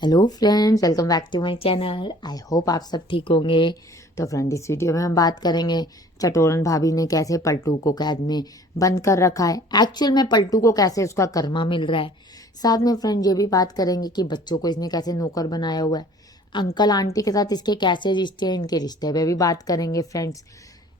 Hello friends, welcome back to my channel. I hope आप सब ठीक होंगे। तो फ्रेंड, इस वीडियो में हम बात करेंगे चटोरन भाभी ने कैसे पलटू को कैद में बंद कर रखा है, एक्चुअल में पलटू को कैसे उसका कर्मा मिल रहा है। साथ में फ्रेंड ये भी बात करेंगे कि बच्चों को इसने कैसे नौकर बनाया हुआ है, अंकल आंटी के साथ इसके कैसे रिश्ते हैं, इनके रिश्ते पे भी बात करेंगे फ्रेंड्स।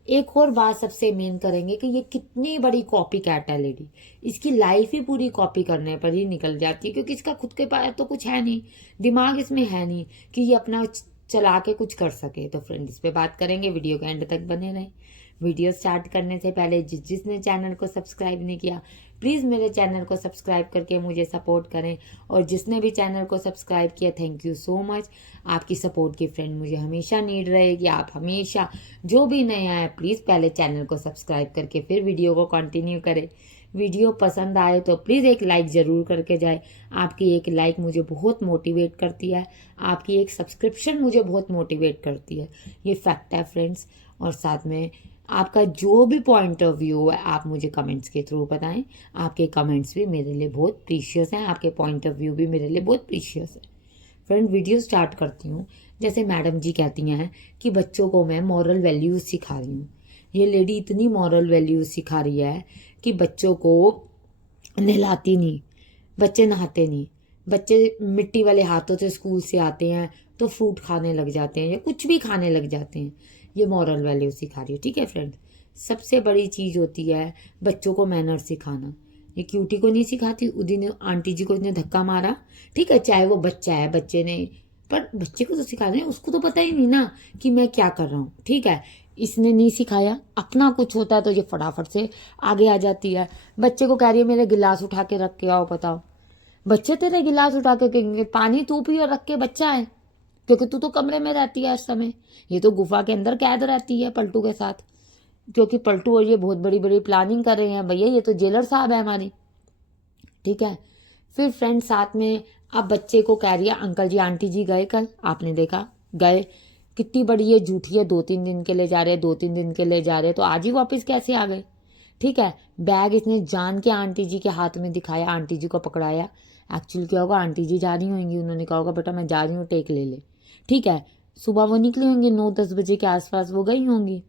एक और बात सबसे मेन करेंगे कि ये कितनी बड़ी कॉपी कैट है लेडी। इसकी लाइफ ही पूरी कॉपी करने पर ही निकल जाती है, क्योंकि इसका खुद के पास तो कुछ है नहीं, दिमाग इसमें है नहीं कि ये अपना चला के कुछ कर सके। तो फ्रेंड, इस पे बात करेंगे, वीडियो के एंड तक बने रहें। वीडियो स्टार्ट करने से पहले जिसने चैनल को सब्सक्राइब नहीं किया, प्लीज़ मेरे चैनल को सब्सक्राइब करके मुझे सपोर्ट करें। और जिसने भी चैनल को सब्सक्राइब किया, थैंक यू सो मच। आपकी सपोर्ट की फ्रेंड मुझे हमेशा नीड रहेगी। आप हमेशा, जो भी नया है, प्लीज़ पहले चैनल को सब्सक्राइब करके फिर वीडियो को कंटिन्यू करें। वीडियो पसंद आए तो प्लीज़ एक लाइक ज़रूर करके जाए। आपकी एक लाइक मुझे बहुत मोटिवेट करती है, आपकी एक सब्सक्रिप्शन मुझे बहुत मोटिवेट करती है। ये फैक्ट है फ्रेंड्स। और साथ में आपका जो भी पॉइंट ऑफ व्यू है, आप मुझे कमेंट्स के थ्रू बताएं। आपके कमेंट्स भी मेरे लिए बहुत प्रीशियस हैं, आपके पॉइंट ऑफ व्यू भी मेरे लिए बहुत प्रीशियस है। फ्रेंड, वीडियो स्टार्ट करती हूँ। जैसे मैडम जी कहती हैं कि बच्चों को मैं मॉरल वैल्यूज़ सिखा रही हूँ। ये लेडी इतनी मॉरल वैल्यूज़ सिखा रही है कि बच्चों को नहलाती नहीं, बच्चे नहाते नहीं, बच्चे मिट्टी वाले हाथों से स्कूल से आते हैं तो फ्रूट खाने लग जाते हैं या कुछ भी खाने लग जाते हैं। ये मॉरल वैल्यू सिखा रही है, ठीक है फ्रेंड। सबसे बड़ी चीज़ होती है बच्चों को मैनर सिखाना। ये क्यूटी को नहीं सिखाती, उस दिन आंटी जी को इसने धक्का मारा, ठीक है, चाहे वो बच्चा है, बच्चे ने, पर बच्चे को तो सिखाना है, उसको तो पता ही नहीं ना कि मैं क्या कर रहा हूँ, ठीक है। इसने नहीं सिखाया, अपना कुछ होता है तो ये फटाफट से आगे आ जाती है। बच्चे को कह रही है मेरे गिलास उठा के रख के आओ, बताओ। बच्चे तेरे गिलास उठा के कहेंगे पानी तू पी और रख के, बच्चा है, क्योंकि तू तो कमरे में रहती है इस समय। ये तो गुफा के अंदर कैद रहती है पलटू के साथ, क्योंकि पलटू और ये बहुत बड़ी बड़ी प्लानिंग कर रहे हैं। भैया ये तो जेलर साहब है हमारी, ठीक है। फिर फ्रेंड साथ में अब बच्चे को कह रही है अंकल जी आंटी जी गए कल, आपने देखा गए, कितनी बड़ी ये झूठी है, 2-3 दिन के लिए जा रहे हैं, 2-3 दिन के लिए जा रहे हैं, तो आज ही वापस कैसे आ गए, ठीक है। बैग इसने जान के आंटी जी के हाथ में दिखाया, आंटी जी को पकड़ाया। एक्चुअली क्या होगा, आंटी जी जा रही होंगी, उन्होंने कहा होगा बेटा मैं जा रही हूँ, टेक ले ले, ठीक है। सुबह वो निकली होंगी 9-10 बजे के आसपास वो गई होंगी,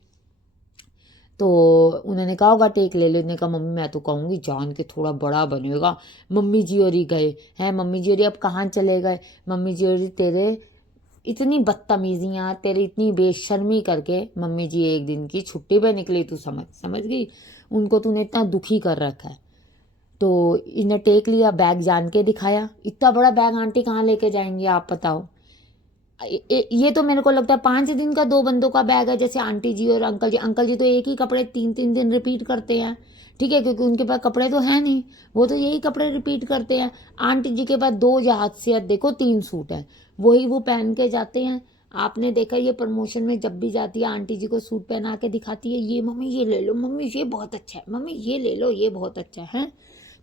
तो उन्होंने कहा होगा टेक ले लो। उन्होंने कहा मम्मी मैं तो कहूँगी जान के थोड़ा बड़ा बनेगा। मम्मी जी और ही गए हैं, मम्मी जी और अब कहाँ चले गए, मम्मी जी और तेरे इतनी बदतमीजियाँ, तेरी इतनी बेशर्मी करके मम्मी जी एक दिन की छुट्टी पे निकली, तू समझ समझ गई, उनको तूने इतना दुखी कर रखा है। तो इन्हें टेक लिया, बैग जान के दिखाया। इतना बड़ा बैग आंटी कहाँ लेके जाएंगी आप बताओ। ये तो मेरे को लगता है 5 दिन का 2 बंदों का बैग है, जैसे आंटी जी और अंकल जी। अंकल जी तो एक ही कपड़े 3-3 दिन रिपीट करते हैं, ठीक है, क्योंकि उनके पास कपड़े तो है नहीं, वो तो यही कपड़े रिपीट करते हैं। आंटी जी के पास 2 या हद से हद देखो 3 सूट हैं, वही वो पहन के जाते हैं। आपने देखा ये प्रमोशन में जब भी जाती है आंटी जी को सूट पहना के दिखाती है, ये मम्मी ये ले लो, मम्मी ये बहुत अच्छा है, मम्मी ये ले लो ये बहुत अच्छा है।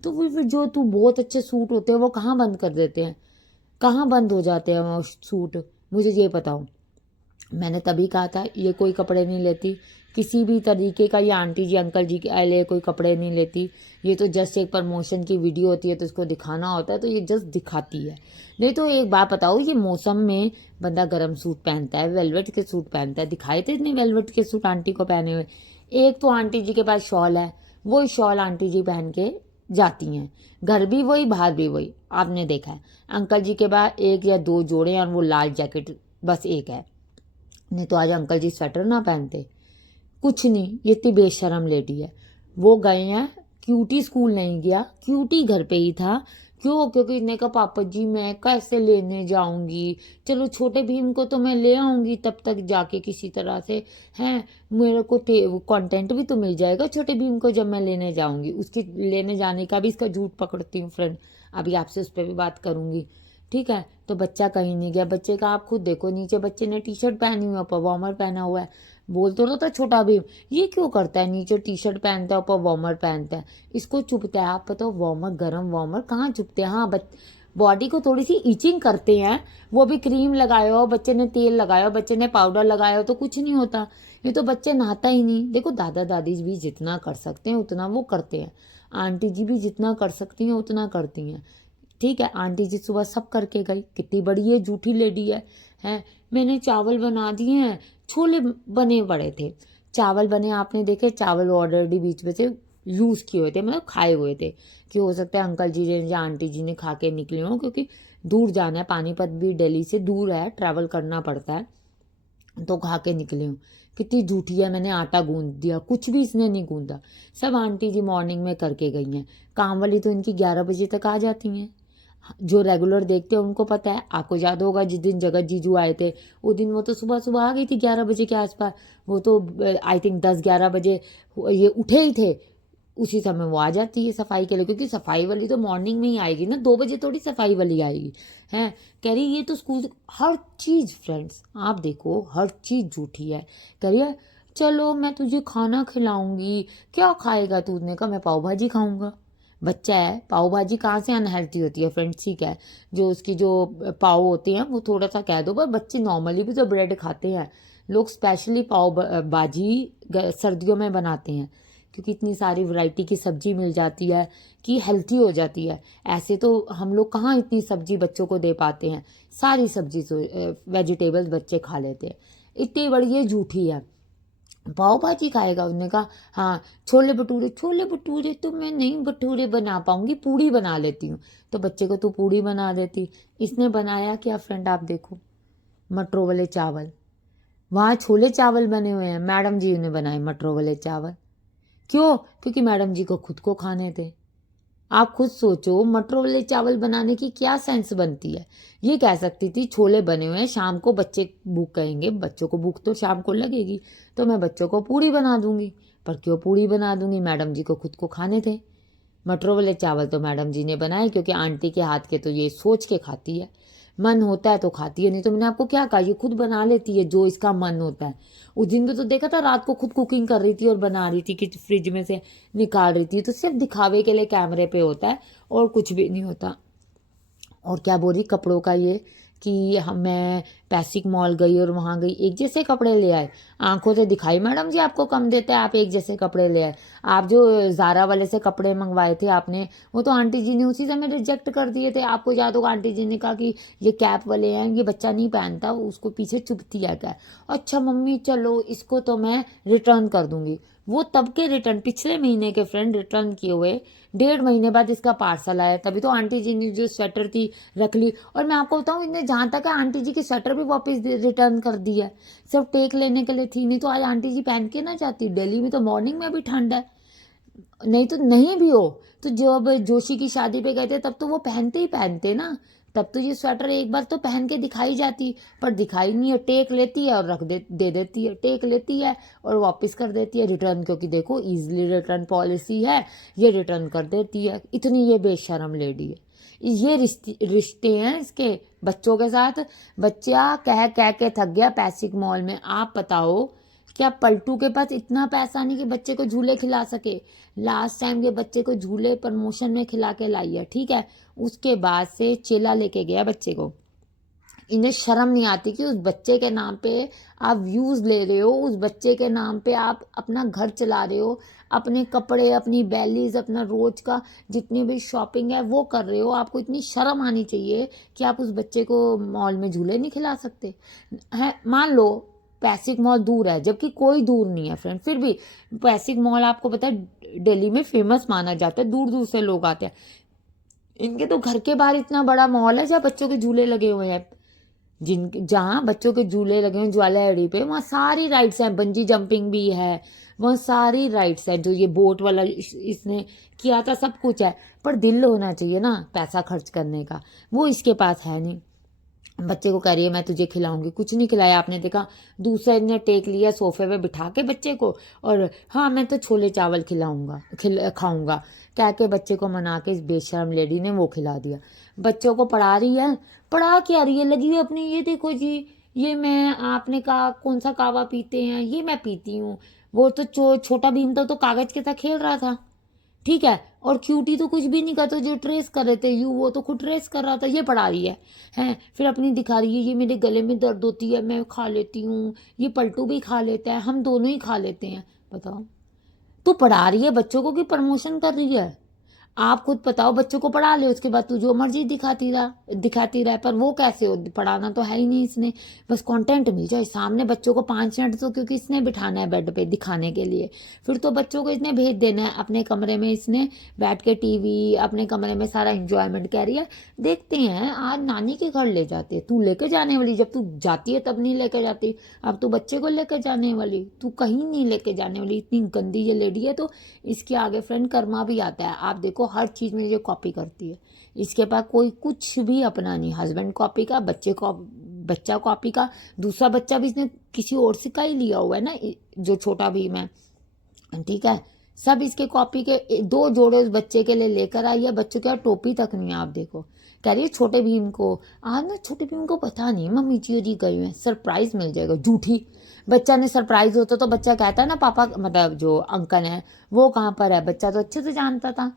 तो फिर जो तू बहुत अच्छे सूट होते हैं वो कहाँ बंद कर देते हैं, कहाँ बंद हो जाते हैं वो सूट, मुझे ये बताओ। मैंने तभी कहा था ये कोई कपड़े नहीं लेती, किसी भी तरीके का ये आंटी जी अंकल जी के लिए कोई कपड़े नहीं लेती। ये तो जस्ट एक प्रमोशन की वीडियो होती है तो इसको दिखाना होता है तो ये जस्ट दिखाती है। नहीं तो एक बात बताओ, ये मौसम में बंदा गर्म सूट पहनता है, वेलवेट के सूट पहनता है, दिखाए थे इतने वेलवेट के सूट आंटी को पहने हुए। एक तो आंटी जी के पास शॉल है, वही शॉल आंटी जी पहन के जाती हैं, घर भी वही बाहर भी वही, आपने देखा है। अंकल जी के पास 1 या 2 जोड़े हैं और वो लाल जैकेट बस एक है, नहीं तो आज अंकल जी स्वेटर ना पहनते। कुछ नहीं, ये इतनी बेशरम लेडी है। वो गए हैं, क्यूटी स्कूल नहीं गया, क्यूटी घर पे ही था। क्यों? क्योंकि इसने कहा पापा जी मैं कैसे लेने जाऊंगी, चलो छोटे भीम को तो मैं ले आऊंगी तब तक जाके किसी तरह से, हैं मेरे को कंटेंट भी तो मिल जाएगा छोटे भीम को जब मैं लेने जाऊंगी। उसकी लेने जाने का भी इसका झूठ पकड़ती हूँ फ्रेंड, अभी आपसे उस पर भी बात करूंगी, ठीक है। तो बच्चा कहीं नहीं गया, बच्चे का आप खुद देखो, नीचे बच्चे ने टी शर्ट पहनी हुई है, ऊपर वार्मर पहना हुआ है। बोल तो रहा था छोटा भीम, ये क्यों करता है, नीचे टी शर्ट पहनता है ऊपर वार्मर पहनता है, इसको चुभता है। आप बताओ वार्मर, गर्म वार्मर कहाँ चुभते हैं। हाँ, बॉडी को थोड़ी सी इचिंग करते हैं, वो भी क्रीम लगाया हो बच्चे ने, तेल लगाया हो बच्चे ने, पाउडर लगाया हो तो कुछ नहीं होता। ये तो बच्चे नहाता ही नहीं। देखो दादा दादी भी जितना कर सकते हैं उतना वो करते हैं, आंटी जी भी जितना कर सकती हैं उतना करती हैं। ठीक है, आंटी जी सुबह सब करके गई, कितनी बड़ी ये झूठी लेडी है। हैं, मैंने चावल बना दिए हैं, छोले बने पड़े थे। चावल बने आपने देखे, चावल ऑलरेडी बीच में से यूज़ किए हुए थे, मतलब खाए हुए थे, कि हो सकता है अंकल जी ने या आंटी जी ने खा के निकले हों, क्योंकि दूर जाना है, पानीपत भी दिल्ली से दूर है, ट्रैवल करना पड़ता है, तो खा के निकले हूँ। कितनी झूठी है, मैंने आटा गूंद दिया, कुछ भी इसने नहीं गूंदा। सब आंटी जी मॉर्निंग में करके गई हैं। काम वाली तो इनकी 11 बजे तक आ जाती हैं। जो रेगुलर देखते हैं उनको पता है। आपको याद होगा जिस दिन जगत जीजू आए थे, उस दिन वो तो सुबह सुबह आ गई थी 11 बजे के आसपास। वो तो आई थिंक 10-11 बजे ये उठे ही थे, उसी समय वो आ जाती है सफाई के लिए, क्योंकि सफाई वाली तो मॉर्निंग में ही आएगी ना, 2 बजे थोड़ी सफाई वाली आएगी। हैं, कह रही ये तो स्कूल, हर चीज़ फ्रेंड्स आप देखो, हर चीज़ झूठी है। कह रही है चलो मैं तुझे खाना खिलाऊंगी, क्या खाएगा तू? ने कहा मैं पाव भाजी खाऊंगा। बच्चा है, पाव भाजी कहाँ से अनहेल्थी होती है फ्रेंड्स? ठीक है, जो उसकी जो पाव होती हैं वो थोड़ा सा कह दो, पर बच्चे नॉर्मली भी तो ब्रेड खाते हैं। लोग स्पेशली पाव भाजी सर्दियों में बनाते हैं, क्योंकि इतनी सारी वैरायटी की सब्जी मिल जाती है कि हेल्थी हो जाती है। ऐसे तो हम लोग कहाँ इतनी सब्जी बच्चों को दे पाते हैं, सारी सब्जी वेजिटेबल्स बच्चे खा लेते हैं। इतनी बड़ी ये झूठी है, पाव भाजी खाएगा। उसने कहा हाँ छोले भटूरे, छोले भटूरे तो मैं नहीं भटूरे बना पाऊंगी, पूड़ी बना लेती हूँ। तो बच्चे को तू पूड़ी बना देती। इसने बनाया क्या फ्रेंड, आप देखो, मटरों वाले चावल। वहाँ छोले चावल बने हुए हैं, मैडम जी ने बनाए मटरों वाले चावल। क्यों? क्योंकि मैडम जी को खुद को खाने थे। आप खुद सोचो, मटरों वाले चावल बनाने की क्या सेंस बनती है? ये कह सकती थी छोले बने हुए हैं, शाम को बच्चे भूख कहेंगे, बच्चों को भूख तो शाम को लगेगी, तो मैं बच्चों को पूड़ी बना दूंगी। पर क्यों पूड़ी बना दूंगी? मैडम जी को खुद को खाने थे। मटरों वाले चावल तो मैडम जी ने बनाए, क्योंकि आंटी के हाथ के तो ये सोच के खाती है, मन होता है तो खाती है, नहीं तो मैंने आपको क्या कहा, ये खुद बना लेती है जो इसका मन होता है। उस दिन भी तो देखा था, रात को खुद कुकिंग कर रही थी और बना रही थी, कि फ्रिज में से निकाल रही थी। तो सिर्फ दिखावे के लिए कैमरे पे होता है, और कुछ भी नहीं होता। और क्या बोल रही, कपड़ों का ये कि मैं पैसिक मॉल गई और वहाँ गई, एक जैसे कपड़े ले आए। आंखों से दिखाई मैडम जी आपको कम देता है, आप एक जैसे कपड़े ले आए। आप जो ज़ारा वाले से कपड़े मंगवाए थे आपने, वो तो आंटी जी ने उसी समय रिजेक्ट कर दिए थे। आपको याद होगा, आंटी जी ने कहा कि ये कैप वाले हैं, ये बच्चा नहीं पहनता, उसको पीछे चुभती है क्या। अच्छा मम्मी चलो इसको तो मैं रिटर्न कर दूंगी। वो तब के रिटर्न, पिछले महीने के फ्रेंड रिटर्न किए हुए, 1.5 महीने बाद इसका पार्सल आया। तभी तो आंटी जी ने जो स्वेटर थी रख ली। और मैं आपको बताऊं, इतने जहाँ तक है आंटी जी की स्वेटर भी वापस रिटर्न कर दी है, सिर्फ टेक लेने के लिए थी। नहीं तो आज आंटी जी पहन के ना जाती। दिल्ली में तो मॉर्निंग में भी ठंड है, नहीं तो नहीं भी हो तो जब जोशी की शादी पे गए थे तब तो वो पहनते ही पहनते ना। तब तो ये स्वेटर एक बार तो पहन के दिखाई जाती, पर दिखाई नहीं है। टेक लेती है और रख दे देती है, टेक लेती है और वापस कर देती है रिटर्न, क्योंकि देखो इजीली रिटर्न पॉलिसी है, ये रिटर्न कर देती है। इतनी ये बेशरम लेडी है। ये रिश्ते हैं इसके बच्चों के साथ। बच्चा कह कह के थक गया पैसिक मॉल में। आप बताओ, क्या पलटू के पास इतना पैसा नहीं कि बच्चे को झूले खिला सके? लास्ट टाइम के बच्चे को झूले प्रमोशन में खिला के लाई है, ठीक है। उसके बाद से चेला लेके गया बच्चे को। इन्हें शर्म नहीं आती कि उस बच्चे के नाम पे आप व्यूज ले रहे हो, उस बच्चे के नाम पे आप अपना घर चला रहे हो, अपने कपड़े, अपनी बैलीज, अपना रोज का जितनी भी शॉपिंग है वो कर रहे हो। आपको इतनी शर्म आनी चाहिए कि आप उस बच्चे को मॉल में झूले नहीं खिला सकते हैं। मान लो पैसिक मॉल दूर है, जबकि कोई दूर नहीं है फ्रेंड, फिर भी पैसिक मॉल आपको पता है दिल्ली में फेमस माना जाता है, दूर दूर से लोग आते हैं। इनके तो घर के बाहर इतना बड़ा मॉल है जहाँ बच्चों के झूले लगे हुए हैं, जहाँ बच्चों के झूले लगे हैं ज्वालाहड़ी पे, वहाँ सारी राइड्स हैं, बंजी जंपिंग भी है, वहाँ सारी राइड्स हैं। जो ये बोट वाला इसने किया था, सब कुछ है। पर दिल होना चाहिए ना पैसा खर्च करने का, वो इसके पास है नहीं। बच्चे को कह रही है मैं तुझे खिलाऊंगी, कुछ नहीं खिलाया। आपने देखा दूसरे ने टेक लिया सोफे पे बिठा के बच्चे को, और हाँ मैं तो छोले चावल खाऊंगा कह के बच्चे को मना के इस बेशर्म लेडी ने वो खिला दिया। बच्चों को पढ़ा रही है, पढ़ा क्या रही है, लगी हुई अपनी, ये देखो जी ये मैं, आपने कहा कौन सा कावा पीते हैं, ये मैं पीती हूँ। वो तो छोटा भीम तो कागज के साथ खेल रहा था, ठीक है। और क्यूटी तो कुछ भी नहीं करता, जो ट्रेस कर रहे थे यू, वो तो खुद ट्रेस कर रहा था। ये पढ़ा रही है हैं, फिर अपनी दिखा रही है ये मेरे गले में दर्द होती है मैं खा लेती हूँ, ये पलटू भी खा लेता है, हम दोनों ही खा लेते हैं। बताओ, तू पढ़ा रही है बच्चों को कि प्रमोशन कर रही है? आप खुद बताओ, बच्चों को पढ़ा ले, उसके बाद तू जो मर्जी दिखाती रहा, पर वो कैसे हो, पढ़ाना तो है ही नहीं इसने, बस कंटेंट मिल जाए सामने बच्चों को 5 मिनट, तो क्योंकि इसने बिठाना है बेड पे दिखाने के लिए, फिर तो बच्चों को इसने भेज देना है अपने कमरे में, इसने बैठ के टीवी अपने कमरे में सारा इंजॉयमेंट कह रही है। देखते हैं, आज नानी के घर ले जाते, तू लेके जाने वाली, जब तू जाती है तब नहीं लेके जाती, अब तू बच्चे को लेके जाने वाली, तू कहीं नहीं लेके जाने वाली, इतनी गंदी ये लेडी है। तो इसके आगे फ्रेंड कर्मा भी आता है। आप देखो हर चीज़ में ये कॉपी करती है, इसके पास कोई कुछ भी अपना नहीं, हस्बैंड कॉपी का, बच्चा कॉपी का, दूसरा बच्चा भी इसने किसी और से का ही लिया हुआ है ना, जो छोटा भीम है, ठीक है, सब इसके कॉपी के 2 जोड़े उस बच्चे के लिए लेकर आई है। बच्चों के टोपी तक नहीं है, आप देखो, कह रही है छोटे भीम को, आज ना छोटे भीम को पता नहीं मम्मी जी गई हुए हैं, सरप्राइज मिल जाएगा। झूठी, बच्चा ने सरप्राइज होता तो बच्चा कहता है ना पापा, मतलब जो अंकल है वो कहाँ पर है, बच्चा तो अच्छे से जानता था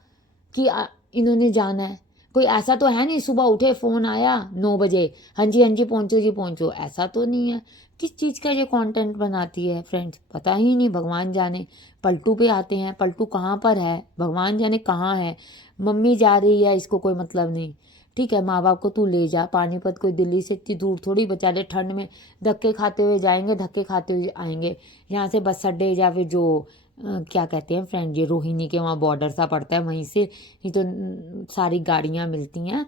कि इन्होंने जाना है। कोई ऐसा तो है नहीं सुबह उठे फ़ोन आया 9 बजे, हाँ जी पहुँचो जी पहुँचो, ऐसा तो नहीं है। किस चीज़ का ये कंटेंट बनाती है फ्रेंड्स, पता ही नहीं, भगवान जाने। पलटू पे आते हैं, पलटू कहाँ पर है, भगवान जाने कहाँ है। मम्मी जा रही है, इसको कोई मतलब नहीं, ठीक है, माँ बाप को तू ले जा, पानीपत कोई दिल्ली से इतनी दूर थोड़ी, बेचारे ठंड में धक्के खाते हुए जाएंगे, धक्के खाते हुए आएंगे। यहाँ से बस अड्डे या फिर जो क्या कहते हैं फ्रेंड, ये रोहिणी के वहाँ बॉर्डर सा पड़ता है, वहीं से ही तो सारी गाड़ियाँ मिलती हैं,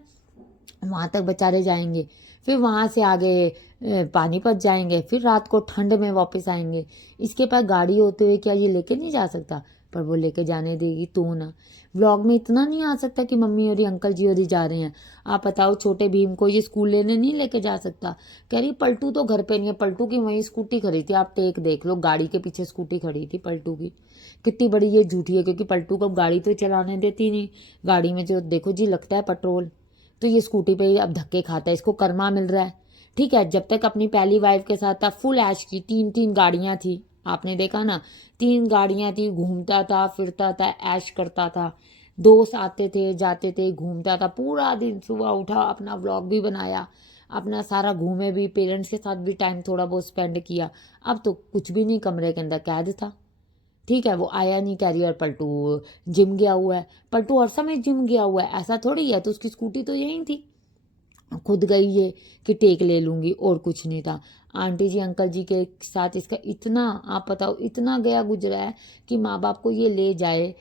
वहाँ तक बेचारे जाएंगे, फिर वहाँ से आगे पानीपत जाएंगे, फिर रात को ठंड में वापस आएंगे। इसके पास गाड़ी होते हुए क्या ये लेके नहीं जा सकता, पर वो लेके जाने देगी तो ना। व्लॉग में इतना नहीं आ सकता कि मम्मी और अंकल जी और जा रहे हैं। आप बताओ, छोटे भीम को ये स्कूल लेने नहीं लेके जा सकता। कह रही पलटू तो घर पे नहीं है, पलटू की वहीं स्कूटी खड़ी थी, आप टेक देख लो, गाड़ी के पीछे स्कूटी खड़ी थी पलटू की। कितनी बड़ी ये झूठी है, क्योंकि पलटू को गाड़ी तो चलाने देती नहीं, गाड़ी में जो देखो जी लगता है पेट्रोल, तो ये स्कूटी पे ही अब धक्के खाता है, इसको कर्मा मिल रहा है, ठीक है। जब तक अपनी पहली वाइफ के साथ था फुल ऐश की, 3 गाड़ियां थी, आपने देखा ना, 3 गाड़ियां थी, घूमता था फिरता था ऐश करता था, दोस्त आते थे जाते थे, घूमता था पूरा दिन, सुबह उठा अपना व्लॉग भी बनाया, अपना सारा घूमे भी, पेरेंट्स के साथ भी टाइम थोड़ा बहुत स्पेंड किया। अब तो कुछ भी नहीं, कमरे के अंदर कैद था, ठीक है। वो आया नहीं, कैरियर पलटू जिम गया हुआ है, पलटू हर समय जिम गया हुआ है, ऐसा थोड़ी है। तो उसकी स्कूटी तो यही थी, खुद गई है कि टेक ले लूँगी, और कुछ नहीं था। आंटी जी अंकल जी के साथ इसका इतना, आप बताओ, इतना गया गुजरा है कि माँ बाप को ये ले जाए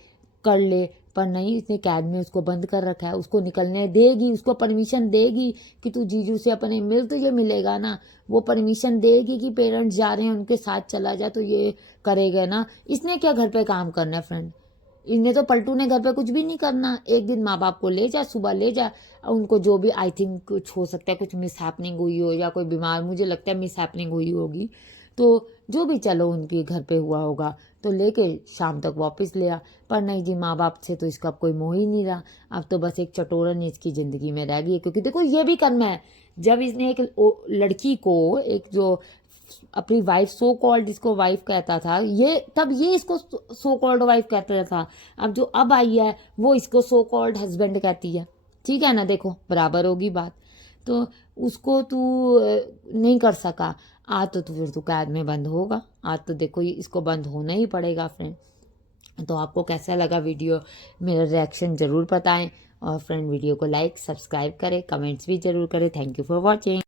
कर ले, पर नहीं, इसने कैद में उसको बंद कर रखा है। उसको निकलने देगी, उसको परमिशन देगी कि तू जीजू से अपने मिल, तो ये मिलेगा ना, वो परमिशन देगी कि पेरेंट्स जा रहे हैं उनके साथ चला जा, तो ये करेगा ना। इसने क्या घर पे काम करना है फ्रेंड, इन्हें तो पलटू ने घर पे कुछ भी नहीं करना। एक दिन माँ बाप को ले जा, सुबह ले जा, उनको जो भी, आई थिंक कुछ हो सकता है, कुछ मिस हैपनिंग हुई हो या कोई बीमार, मुझे लगता है मिस हैपनिंग हुई होगी, तो जो भी चलो उनके घर पे हुआ होगा, तो लेके शाम तक वापस ले आ। पर नहीं जी, माँ बाप से तो इसका अब कोई मोह ही नहीं रहा, अब तो बस एक चटोरन इसकी ज़िंदगी में रह गई है। क्योंकि देखो ये भी करना है, जब इसने एक लड़की को, एक जो अपनी वाइफ सो कॉल्ड, जिसको वाइफ कहता था ये, तब ये इसको सो कॉल्ड वाइफ कहता था, अब जो अब आई है वो इसको सो कॉल्ड हस्बैंड कहती है, ठीक है ना, देखो बराबर होगी बात। तो उसको तू नहीं कर सका, आज तो फिर तू कैद में बंद होगा, आज तो देखो इसको बंद होना ही पड़ेगा फ्रेंड। तो आपको कैसा लगा वीडियो, मेरा रिएक्शन ज़रूर बताएं, और फ्रेंड वीडियो को लाइक सब्सक्राइब करें, कमेंट्स भी ज़रूर करें। Thank you for watching.